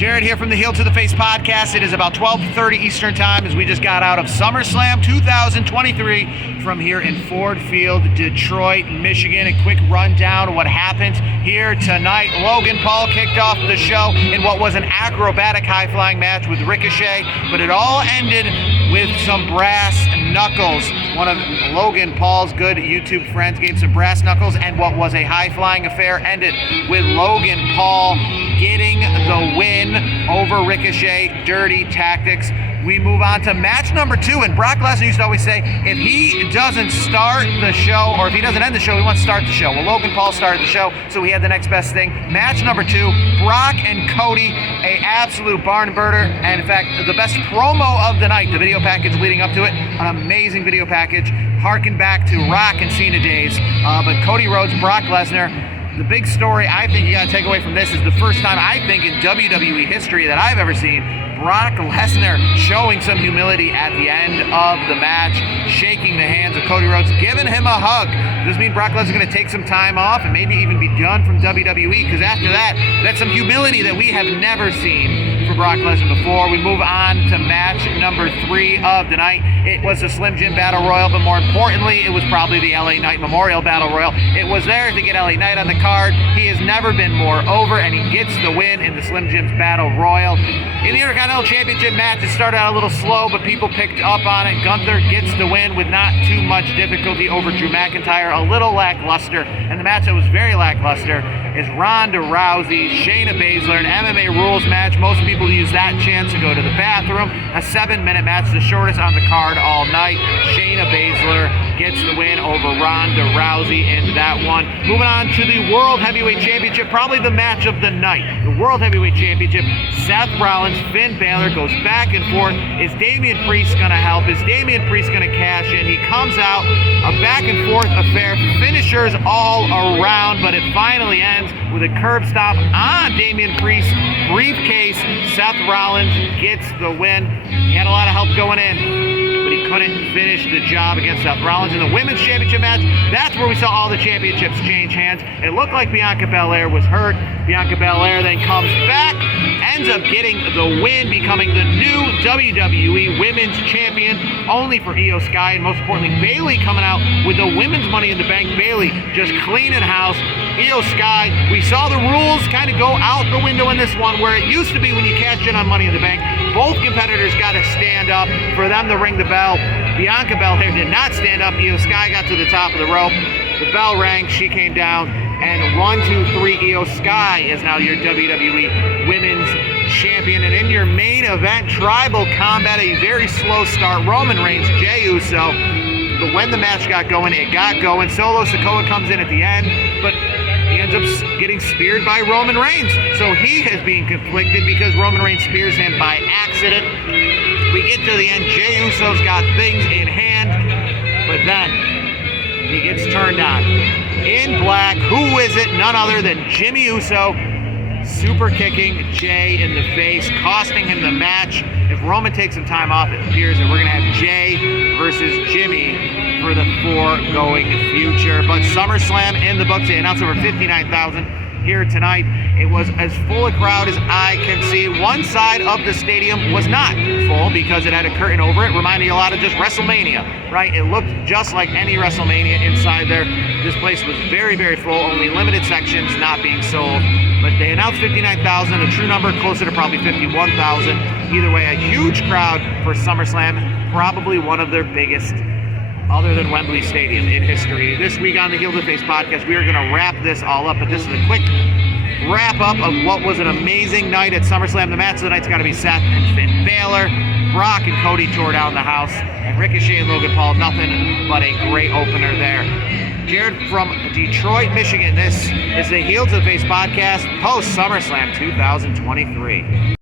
Jared here from the Heel to the Face podcast. It is about 12:30 Eastern time as we just got out of SummerSlam 2023 from here in Ford Field, Detroit, Michigan. A quick rundown of what happened here tonight. Logan Paul kicked off the show in what was an acrobatic high-flying match with Ricochet, but it all ended with some brass knuckles. One of Logan Paul's good YouTube friends gave some brass knuckles, and what was a high-flying affair ended with Logan Paul getting the win over Ricochet. Dirty tactics. We move on to match number 2, and Brock Lesnar used to always say, if he doesn't start the show, or if he doesn't end the show, he wants to start the show. Well, Logan Paul started the show, so he had the next best thing. Match number 2, Brock and Cody, a absolute barn burner, and in fact, the best promo of the night, the video package leading up to it, an amazing video package, harken back to Rock and Cena days, but Cody Rhodes, Brock Lesnar. The big story I think you got to take away from this is the first time I think in WWE history that I've ever seen Brock Lesnar showing some humility at the end of the match, shaking the hands of Cody Rhodes, giving him a hug. Does this mean Brock Lesnar is going to take some time off and maybe even be done from WWE? Because after that, that's some humility that we have never seen for Brock Lesnar before. We move on to match number 3 of the night. It was the Slim Jim Battle Royal, but more importantly, it was probably the LA Knight Memorial Battle Royal. It was there to get LA Knight on the card. He has never been more over, and he gets the win in the Slim Jim's Battle Royal. In the Intercontinental Championship match, it started out a little slow, but people picked up on it. Gunther gets the win with not too much difficulty over Drew McIntyre. A little lackluster, and the match that was very lackluster is Ronda Rousey, Shayna Baszler, an MMA rules match. Most people use that chance to go to the bathroom. A 7-minute match, the shortest on the card all night. Shayna Baszler gets the win over Ronda Rousey in that one. Moving on to the World Heavyweight Championship, probably the match of the night. The World Heavyweight Championship, Seth Rollins, Finn Balor goes back and forth. Is Damian Priest going to help? Is Damian Priest going to cash in? He comes out, a back and forth affair, finishers all around, but it finally ends with a curb stomp on Damian Priest's briefcase. Seth Rollins gets the win. He had a lot of help going in, but he couldn't finish the job against Seth Rollins. In the Women's Championship match, that's where we saw all the championships change hands. It looked like Bianca Belair was hurt. Bianca Belair then comes back, ends up getting the win, becoming the new WWE Women's Champion, only for Io Sky, and most importantly, Bayley coming out with the Women's Money in the Bank. Bayley just cleaning house. Io Sky, we saw the rules kind of go out the window in this one, where it used to be when you cashed in on Money in the Bank, both competitors got to stand up for them to ring the bell. Bianca Belair did not stand up. Io Sky got to the top of the rope. The bell rang, she came down, and 1, 2, 3, Io Sky is now your WWE Women's Champion. And in your main event, Tribal Combat, a very slow start. Roman Reigns, Jey Uso. But when the match got going, it got going. Solo Sikoa comes in at the end, but he ends up getting speared by Roman Reigns. So he is being conflicted because Roman Reigns spears him by accident. We get to the end, Jey Uso's got things in hand, but then he gets turned on. In black, who is it? None other than Jimmy Uso, super kicking Jey in the face, costing him the match. If Roman takes some time off, it appears that we're going to have Jey versus Jimmy for the foregoing future. But SummerSlam in the books. They announced over 59,000 here tonight. It was as full a crowd as I can see. One side of the stadium was not full because it had a curtain over it, reminding a lot of just WrestleMania, right? It looked just like any WrestleMania inside there. This place was very, very full, only limited sections not being sold. But they announced 59,000, a true number closer to probably 51,000. Either way, a huge crowd for SummerSlam, probably one of their biggest other than Wembley Stadium in history. This week on the Heel to Face podcast, we are going to wrap this all up, but this is a quick wrap-up of what was an amazing night at SummerSlam. The match of the night's got to be Seth and Finn Balor. Brock and Cody tore down the house, and Ricochet and Logan Paul, nothing but a great opener there. Jared from Detroit, Michigan. This is the Heel to the Face podcast post SummerSlam 2023.